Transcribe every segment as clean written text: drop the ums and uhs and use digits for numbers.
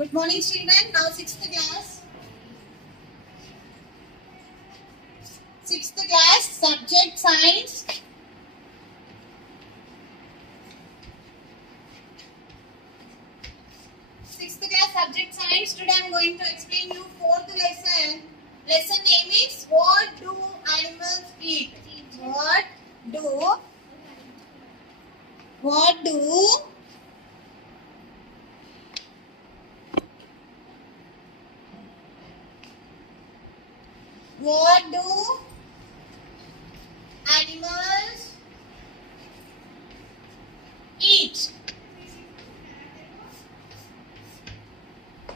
Good morning, children. Now 6th class. 6th class, subject science. 6th class, subject science. Today I am going to explain you 4th lesson. Lesson name is What do animals eat? What do animals eat?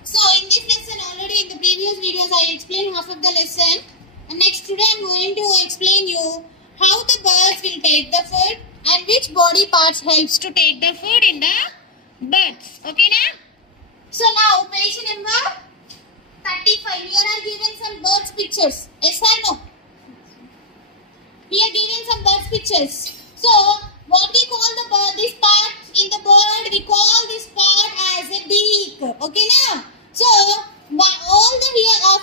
So in this lesson, already in the previous videos I explained half of the lesson, and next today I am going to explain you how the birds will take the food and which body parts helps to take the food in the birds. Okay na? So now page number 35. Here are given some birds pictures. Yes or no? Here given some birds pictures. So what we call the bird, this part in the bird, we call this part as a beak. Okay na? So all the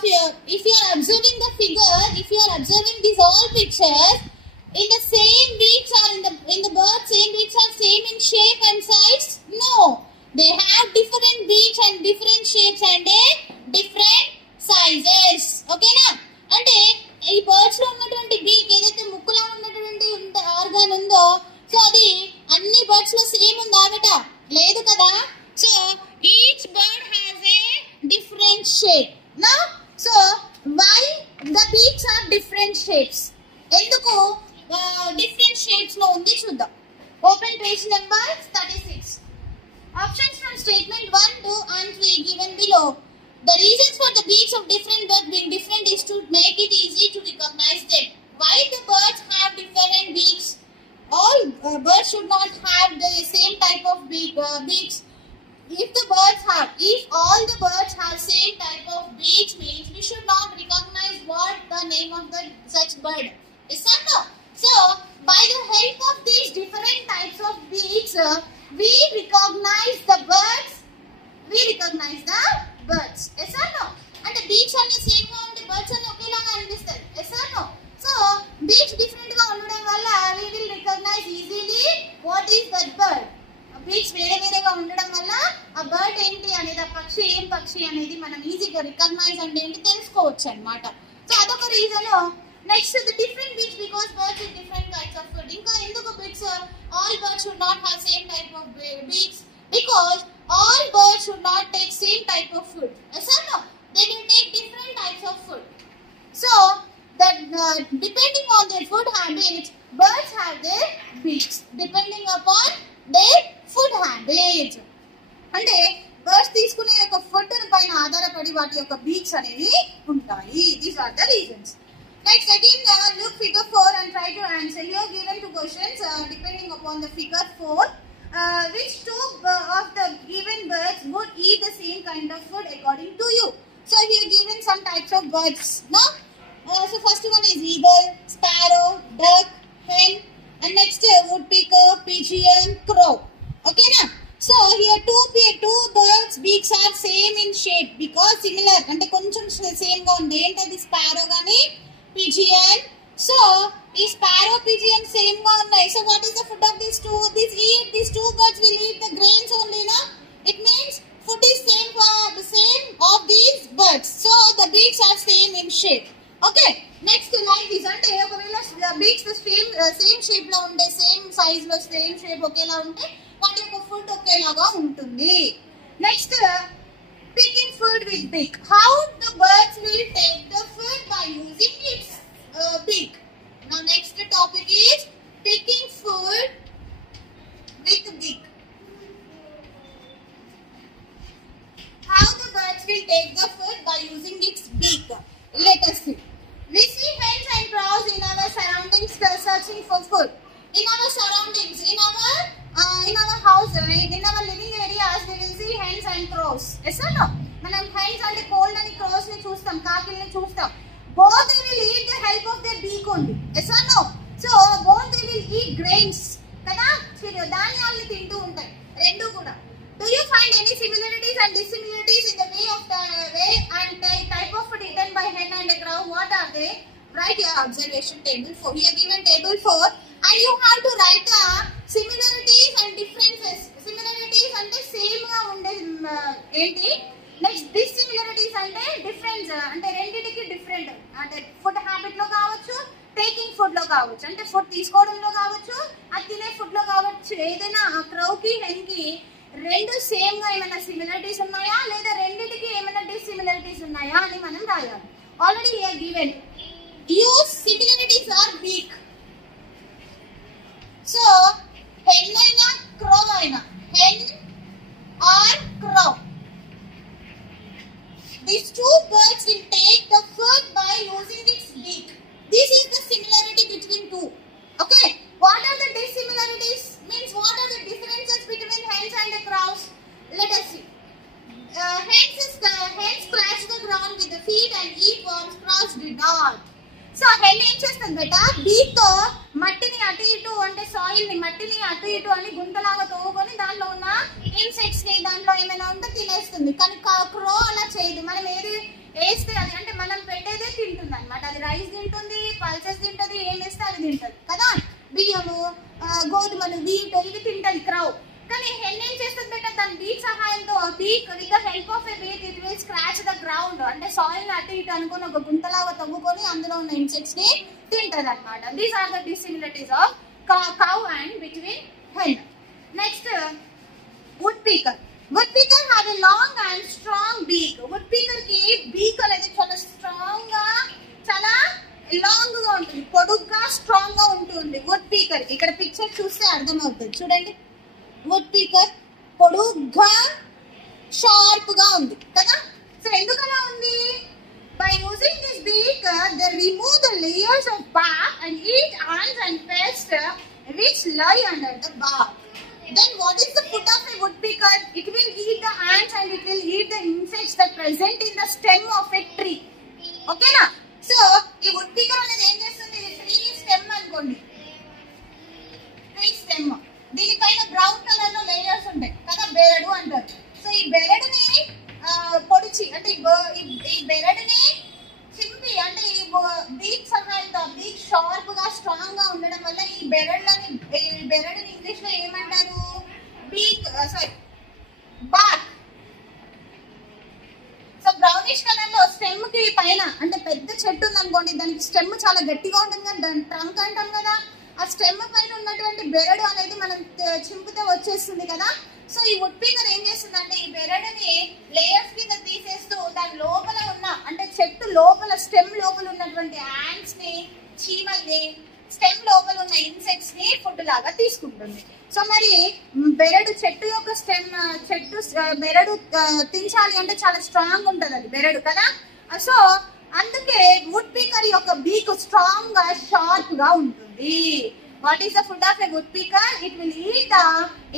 here, if you are observing the figure, if you are observing these all pictures, in the same beaks or in the bird, same beaks are same in shape and size? No. They have different beaks and different shapes and different sizes. Okay na? అంటే ఈ బర్డ్స్ లో ఉన్నటువంటి బీక్ ఏదైతే ముక్కులా ఉన్నటువంటి ఆర్గాన్ ఉందో, సో అది అన్ని బర్డ్స్ లో సేమ్ ఉందా బేట? లేదు కదా. So each bird has a different shape. No, so why the beaks are different shapes? ఎందుకు డిఫరెంట్ షేప్స్ లో ఉంది చూద్దాం. Open page number 36. Options from statement 1, 2 and 3 given below. The reasons for the beaks of different birds being different is to make it easy to recognize them. Why the birds have different beaks? All birds should not have the same type of beaks. If all the birds have same type of beaks, means we should not recognize what the name of the such bird. Is that no? So by the help of these different types of beaks, we recognize the birds. Yes or no? And the beaks are the same and the birds are okay laga anipistadi. Yes or no? So beaks different ga undadam valla we will recognize easily what is that bird. Beaks vere ga undadam valla a bird enti anedi pakshi em pakshi anedi manam easy ga recognize and enti telusukovachu annamata. So adoka reason. Next, the different beaks because birds eat different kinds of food. Inka enduku beaks all birds should not have same type of beaks because all birds should not take same type of food. Yes or no? They will take different types of food. So that depending on their food habits, birds have their beaks depending upon their food habits. అంటే బర్డ్స్ తీసుకునే యొక్క ఫుడ్ పైన ఆధారపడి వాటి యొక్క బీక్స్ అనేవి ఉంటాయి. These are the reasons. Next, again look figure 4 and try to answer. Here given two questions depending upon the figure 4. Which two of the given birds would eat the same kind of food according to you? So here given some types of birds. No? So first one is eagle, sparrow, duck, hen, and next woodpecker, pigeon, crow. Okay na? So here two birds beaks are same in shape because similar ante koncham same ga undi. Enti sparrow gaani pigeon. So is sparrow pigeon same ga unnai. So what is the food of these two? These two birds will eat the grains only na. It means food is same for the same of these birds. So the beaks are same in shape. Okay. Next like this ante okavela beaks the same shape lo unde, same size lo, same shape okela unte vaati yokka food okelaga untundi. Next picking food with beak. How the birds will take the food by using its beak. Now next topic is picking food with beak. How the birds will take the food by using its beak. Let us see. We see hens and crows in our surroundings searching for food. In our surroundings, in our house, in our living areas, we will see hens and crows. Yes or no? మనం hens and cold and crows ni చూస్తాం, కాకిల్ని చూస్తాం. Both they will eat the help of their beak only. Yes or no? So both they will eat grains. కదా ధాన్యాల్ని తింటూ ఉంటాయి రెండు కూడా. Do you find any similarities and dissimilarities in the way and type of food eaten by hen and a crow. What are they? Write your observation table 4. Here given table 4 and you have to write the similarities and differences. Similarities ante same ga unde enti. Next dissimilarities ante difference ante renditiki different ante food habit lo kavachu, taking food lo kavachu, ante food తీసుకోవడంలో కావచ్చు, అది తినే ఫుడ్ లో కావచ్చు. ఏదైనా ఆ crow కి hen కి రెండు సేమ్ గా ఏమైనా సిమిలారిటీస్ ఉన్నాయా లేదా రెండిటికి ఏమైనా డిసిమిలారిటీస్ ఉన్నాయా అని మనం రాయాలి. Already here given use similarities are weak. So hen అయినా crow అయినా, hen or crow, these two birds will take the food by using its beak. This is the similarity between two. Okay, what are the dissimilarities? Means what are the differences between hens and crows? Let us see. Hens scratch the ground with the feet and eat worms. Crows did not. So hen ఏం చేస్తుంది బేట, బీక్ తో మట్టిని అటు ఇటు అంటే soil ని మట్టిని అటు ఇటు అని గుంతలాగా తోగుకొని దాంట్లో ఉన్న ఇన్సెక్ట్స్ ని దాంట్లో ఏమైనా ఉంటే తినేస్తుంది. కానీ క్రో అలా చేయదు. మనం ఏది వేస్తే అది అంటే మనం పెట్టేదే తింటుంది అనమాట. అది రైస్ తింటుంది, పల్సెస్ తింటుంది, ఏం వేస్తే అది తింటుంది కదా. బియ్యము, గోధుమలు, వీట్ ఇవి తింటుంది క్రౌ. కానీ హెన్ ఏం చేస్తుంది బేట, దాని బీక్ సహాయంతో beak with the help of a beak it will scratch the ground అంటే సాయిల్ ని అటు ఇటు అనుకుని ఒక గుంతలాగా తవ్వుకొని అందులో ఉన్న ఇన్సెక్ట్స్ ని తింటది అనమాట. These are the dissimilarities of cow and between hen. Next woodpecker. Woodpecker have a long and strong beak. Woodpecker ki beak అనేది చాలా స్ట్రాంగ్ గా చాలా లాంగ్ గా ఉంటుంది, పొడుగ్గా స్ట్రాంగ్ గా ఉంటుంది woodpecker. ఇక్కడ పిక్చర్ చూస్తే అర్థమవుతుంది చూడండి. woodpecker పొడుగ్గా షార్ప్ గా ఉంది కదా. సో ఎందుకు అలా ఉంది? By using this beak, they remove the layers of bark and eat ants and pests which lie under the bark. Then what is the food of a woodpecker? It will eat the ants and it will eat the insects that present in the stem of a tree. Okay na? So, ఈ woodpecker అనేది ఏం చేస్తుంది? ఇది tree stem అనుకోండి. Tree stem. దీనిపైన brown colour లో లేయర్స్ ఉంటాయి కదా, బెరడు అంటారు. సో ఈ బెరడుని పొడిచి అంటే ఈ బెరడుని చింపి అంటే ఈ బీక్ సహాయంతో బీక్ షార్ప్ గా స్ట్రాంగ్ గా ఉండడం వల్ల ఈ బెరడుని ఇంగ్లీష్ లో ఏమంటారు? బీక్ బాక్. సో బ్రౌనిష్ కలర్ లో స్టెమ్ కి పైన అంటే పెద్ద చెట్టు ఉంది అనుకోండి, దానికి స్టెమ్ చాలా గట్టిగా ఉంటుంది కదా, దాని ట్రంక్ అంటాం కదా. ఆ స్టెమ్ పైన ఉన్నటువంటి బెరడు అనేది మనం చింపితే వచ్చేస్తుంది కదా. సో ఈ woodpecker ఏం చేస్తుందంటే ఈ బెరడుని లేయర్స్ కింద తీసేస్తూ దాని లోపల ఉన్న అంటే చెట్టు లోపల స్టెమ్ లోపల ఉన్నటువంటి యాంట్స్ ని, చీమల్ని, స్టెమ్ లోపల ఉన్న ఇన్సెక్ట్స్ ని ఫుడ్ లాగా తీసుకుంటుంది. సో మరి బెరడు చెట్టు యొక్క చెట్టు బెరడు తించాలి అంటే చాలా స్ట్రాంగ్ ఉంటుంది అది బెరడు కదా. సో అందుకే woodpecker యొక్క బీక్ స్ట్రాంగ్ గా షార్ప్ గా ఉంటుంది. What is the food of a woodpecker? It will eat the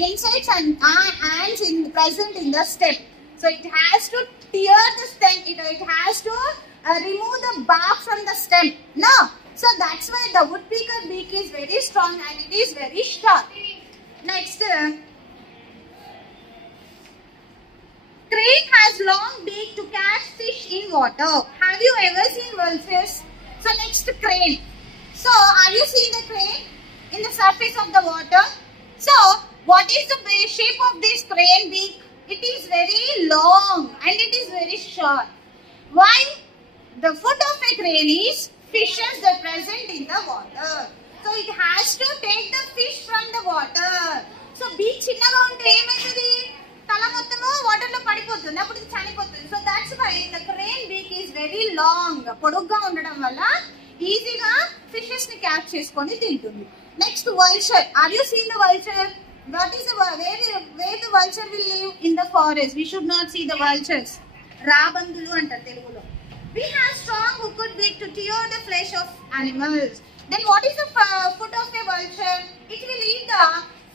insects and ants present in the stem. So it has to tear the stem. It has to remove the bark from the stem. No. So that's why the woodpecker beak is very strong and it is very sharp. Next, crane has long beak to catch fish in water. Have you ever seen vultures? So next, crane. So have you seen the crane in the surface of the water? So what is the shape of this crane beak? It is very long and it is very short. Why? The food of a crane is fishes that present in the water. So it has to take the fish from the water. So beak చిన్నగా ఉంటే ఏమైతుంది? తల మొత్తము వాటర్ లో పడిపోతుంది, అప్పుడు ఇది చనిపోతుంది. So that's why the crane beak is very long. పొడుగ్గా ఉండడం వల్ల ఈజీగా ఫిషెస్ ని క్యాచ్ చేసుకొని తింటుంది. Next, vulture. Are you seeing the vulture? What is where the vulture will live? In the forest. We should not see the vultures. Rabandulu antaru Telugulo. We have strong hooked beak to tear the flesh of animals. Then what is the food of a vulture? It will eat the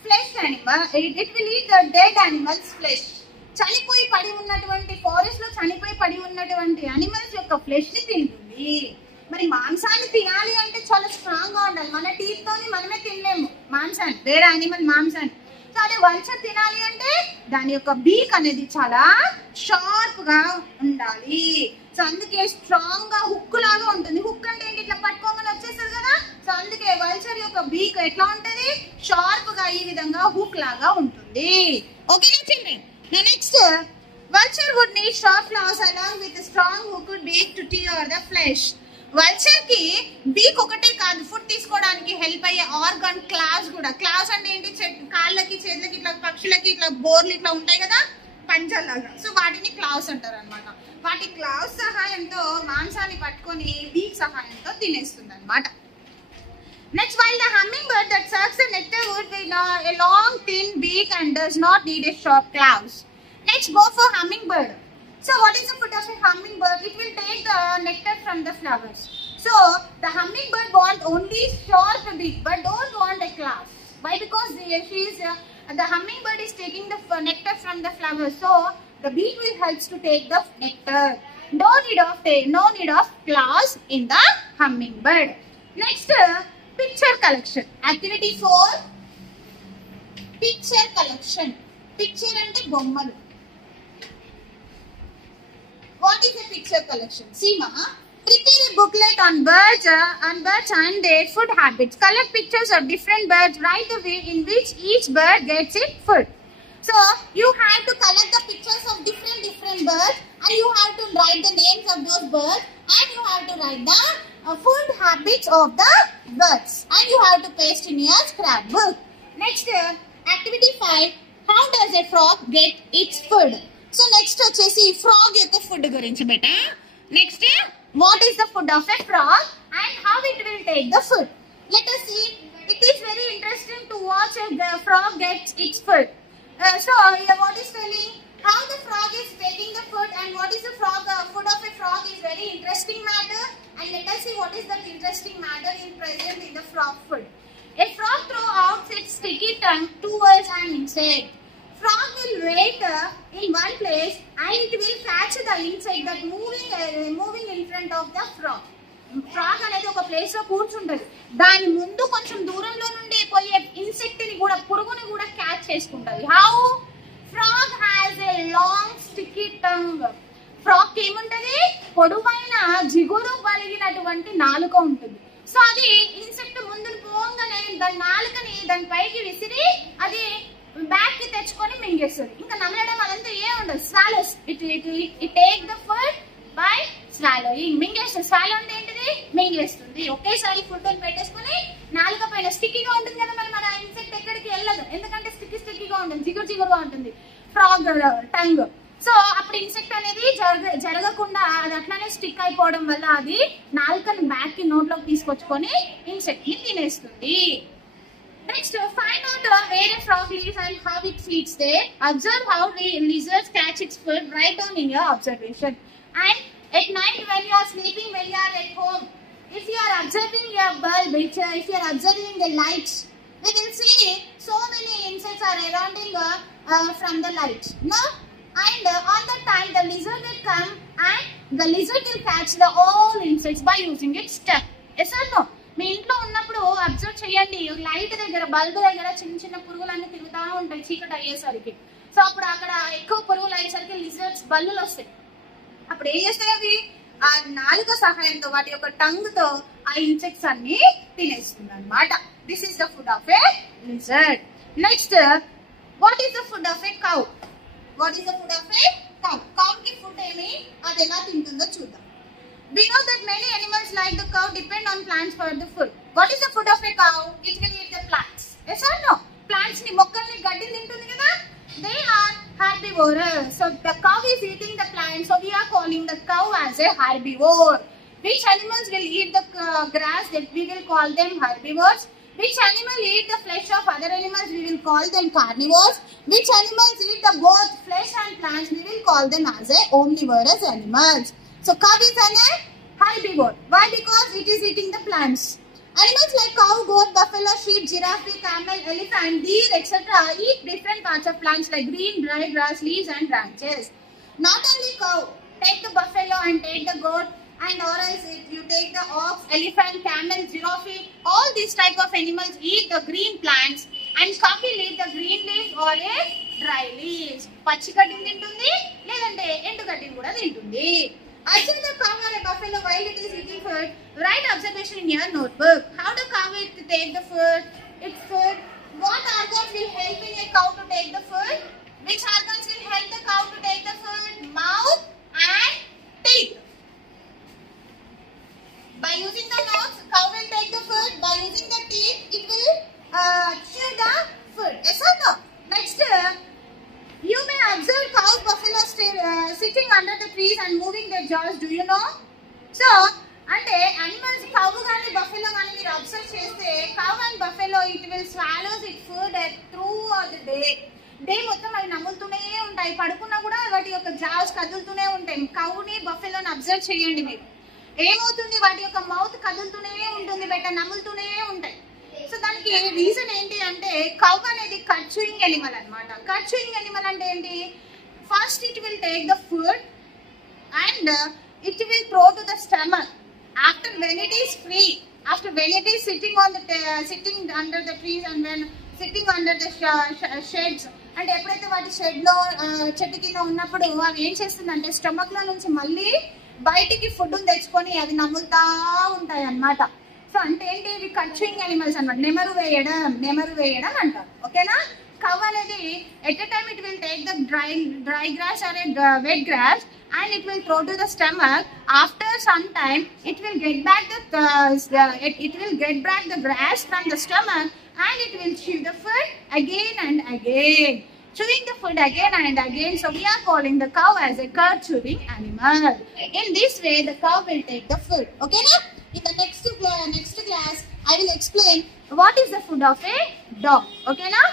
flesh animal. It will eat the dead animal's flesh. చనిపోయి పడి ఉన్నటువంటి ఫారెస్ట్ లో చనిపోయి పడి ఉన్నటువంటి అనిమల్స్ యొక్క ఫ్లెష్ ని తింటుంది. మరి మాంసాన్ని తినాలి అంటే చాలా స్ట్రాంగ్ గా ఉండాలి. మన టీత్ తోని మనమే తినలేము మాంసాన్ని, వేరే అనిమల్ మాంసాన్ని. సో ఇంకా అదే వల్చర్ తినాలి అంటే దాని యొక్క బీక్ అనేది చాలా షార్ప్ గా ఉండాలి. సో అందుకే స్ట్రాంగ్ గా హుక్ లాగా ఉంటుంది. హుక్ అంటే ఏంటి, ఇట్లా పట్టుకోగానే వచ్చేస్తుంది కదా. సో అందుకే వల్చర్ యొక్క బీక్ ఎట్లా ఉంటది, షార్ప్ గా ఈ విధంగా హుక్ లాగా ఉంటుంది. Okay children. Next vulture would need sharp claws along with a strong hooked beak to tear the flesh. Vulture కి బీక్ ఒకటే కాదు, ఫుడ్ తీసుకోవడానికి హెల్ప్ అయ్యే ఆర్గన్ క్లాస్ కూడా. క్లాస్ అంటే ఏంటి, కాళ్ళకి చేతులకి ఇట్లా పక్షులకి ఇట్లా బోర్లు ఇట్లా ఉంటాయి కదా పంచలాగా. సో వాటిని క్లాస్ అంటారు అనమాట. వాటి క్లాస్ సహాయంతో మాంసాన్ని పట్టుకొని బీక్ సహాయంతో తినేస్తుంది అనమాట. Next, while the hummingbird that sucks the nectar would be a long thin beak and does not need a sharp claws. Next, go for hummingbird. So what is the food of a hummingbird? It will take the nectar from the flowers. So the hummingbird want only sharp beak but don't want a claws. Why? Because the hummingbird is taking the nectar from the flowers. So the beak will help to take the nectar. No need of claws in the hummingbird. Next, picture collection. Activity 4. Picture collection. Picture ante bommalu. What is a picture collection? See, Maha. Prepare a booklet on birds and their food habits. Collect pictures of different birds. Write the way in which each bird gets its food. So you have to collect the pictures of different birds, and you have to write the names of those birds, and you have to write the food habits of the birds, and you have to paste in your scrapbook. Next, activity 5. How does a frog get its food? So next వచ్చేసి frog యొక్క food గురించి బేటా. Next, what is the food of a frog and how it will take the food? Let us see. It is very interesting to watch the frog gets its food. So what is telling how the frog is taking the food and what is the food of a frog is very interesting matter. And let us see what is that interesting matter in present in the frog food. A frog throws out its sticky tongue towards an insect. Frog will wait in one place and it will catch the insect that moving in front of the frog. Frog అనేది ఒక ప్లేస్ లో కూర్చుంటది. దాని ముందు కొంచెం దూరంలో నుండి పోయే ఇన్సెక్ట్ ని కూడా, పురుగుని కూడా క్యాచ్ చేసుకుంటది. How? Frog has a long sticky tongue. Frog ఏముంటది, పొడవైన జిగురు కలిగినటువంటి నాలుక ఉంటుంది. సో అది ఇన్సెక్ట్ ముందు పోగానే దాని నాలుకని దాని పైకి విసిరి అది బ్యాక్ కి తెచ్చుకొని మింగేస్తుంది. ఇంకా నమ్మడం అదంతా ఏ ఉండదు. Swallows it take the food by swallowing. మింగేస్తుంది. స్వాలో అంటే ఏంటిది, మింగేస్తుంది. ఒకేసారి ఫుడ్ అని పెట్టేసుకుని నాలుక పైన స్టిక్కీగా ఉంటుంది కదా, మరి మన ఇన్సెక్ట్ ఎక్కడికి వెళ్ళదు. ఎందుకంటే స్టిక్కీగా ఉంటుంది, జిగురుగా ఉంటుంది ఫ్రాగ్ టంగ్. సో అప్పుడు ఇన్సెక్ట్ అనేది జరగకుండా అది అట్లానే స్టిక్ అయిపోవడం వల్ల అది నాలుకని బ్యాక్ కి నోట్లోకి తీసుకొచ్చుకొని ఇన్సెక్ట్ ని తినేస్తుంది. Next, find out where a frog lives and how it feeds there. Observe how lizards catch its food. Write down in your observation. And at night when you are sleeping, when you are at home, if you are observing your bulb, if you are observing the lights, we will see so many insects are surrounding from the light. No? And on that time the lizard will come and the lizard will catch all insects by using its tongue. Yes or no? మీ ఇంట్లో ఉన్నప్పుడు అబ్జర్వ్ చేయండి, లైట్ దగ్గర బల్బ్ దగ్గర చిన్న చిన్న పురుగులన్నీ తిరుగుతూ ఉంటాయి చీకటి అయ్యేసరికి. సో అప్పుడు అక్కడ ఎక్కువ పురుగులు అయ్యేసరికి లిజర్డ్స్ బల్లులు వస్తాయి. అప్పుడు ఏం చేస్తాయి, అవి ఆ నాలుక సహాయంతో వాటి యొక్క టంగ్ తో ఆ ఇన్సెక్ట్స్ అన్ని తినేస్తుంది అనమాట. This is the food of A lizard. Next, what is the food of A cow? What is the food of A cow? Cow కి ఫుడ్ ఏమి, అది ఎలా తింటుందో చూద్దాం. We know that many animals like the cow depend on plants for the food. What is the food of a cow? It will eat the plants. Yes or no? Plants ni mokkalni gaddi tintundi kada. They are herbivores. So the cow is eating the plants. So we are calling the cow as a herbivore. Which animals will eat the grass? That we will call them herbivores. Which animal eat the flesh of other animals? We will call them carnivores. Which animals eat the both flesh and plants? We will call them as a omnivorous animals. So cow is an herbivore. Why? Because it is eating the plants. Animals like cow, goat, buffalo, sheep, giraffe, camel, elephant, deer, etc. eat different parts of plants like green, dry grass, leaves and branches. Not only cow. Take the buffalo and take the goat, and or else if you take the ox, elephant, camel, giraffe, all these type of animals eat the green plants And cow will eat the green leaves or a dry leaves. పచ్చి గడ్డిని తింటుంది లేదంటే ఎండు గడ్డిని కూడా తింటుంది. Observe the cow or a buffalo while it is eating food. Write observation in your notebook. How the cow will take the food? Its food. What organs will help in a cow to take the food? Which organs will help the cow to take the food? Mouth and teeth. By using the nose, cow will take the food. By using the teeth, it will chew the food. Yes or no? Next, you may observe cows, buffalo sitting under the trees and moving their jaws. Do you know? So, అంటే animals cow గాని buffalo గాని మీరు అబ్జర్వ్ చేస్తే cow and buffalo it will swallows its food throughout the day. Day మొత్తం అవి నములుతూనే ఉంటాయి. పడుకున్నా కూడా వాటి యొక్క జావ్స్ కదులుతూనే ఉంటాయి. కౌని బఫెలోని అబ్జర్వ్ చేయండి మీరు. ఏమవుతుంది, వాటి యొక్క మౌత్ కదులుతూనే ఉంటుంది, బెట్ట నములుతూనే ఉంటాయి. సో దానికి రీజన్ ఏంటి అంటే కౌ అనేది కట్ చూయింగ్ ఎనిమల్ అనమాట. కట్ చూయింగ్ ఎనిమల్ అంటే ఏంటి, first it will take the food and it will throw to the stomach. After when it is free, after when it is sitting on the sitting under the trees and when sitting under the sheds, అంటే ఎప్పుడైతే వాటి షెడ్ లో చెట్టు కింద ఉన్నప్పుడు అవి ఏం చేస్తుందంటే స్టమక్ లో నుంచి మళ్ళీ బయటికి ఫుడ్ తెచ్చుకొని అవి నములుతా ఉంటాయి అన్నమాట. సో అంటే ఏంటి, ఇవి కట్ చూయింగ్ అనిమల్స్ అన్నమాట. నెమరు వేయడం అంటారు. ఓకేనా. కవ్ అనేది at a time it will take the dry grass or wet grass and it will throw to the stomach. After some time it will get back the grass from the stomach and it will chew the food again and again, chewing the food again and again. So we are calling the cow as a cud chewing animal. In this way the cow will take the food. Okay na? In the next class I will explain what is the food of a dog. Okay na?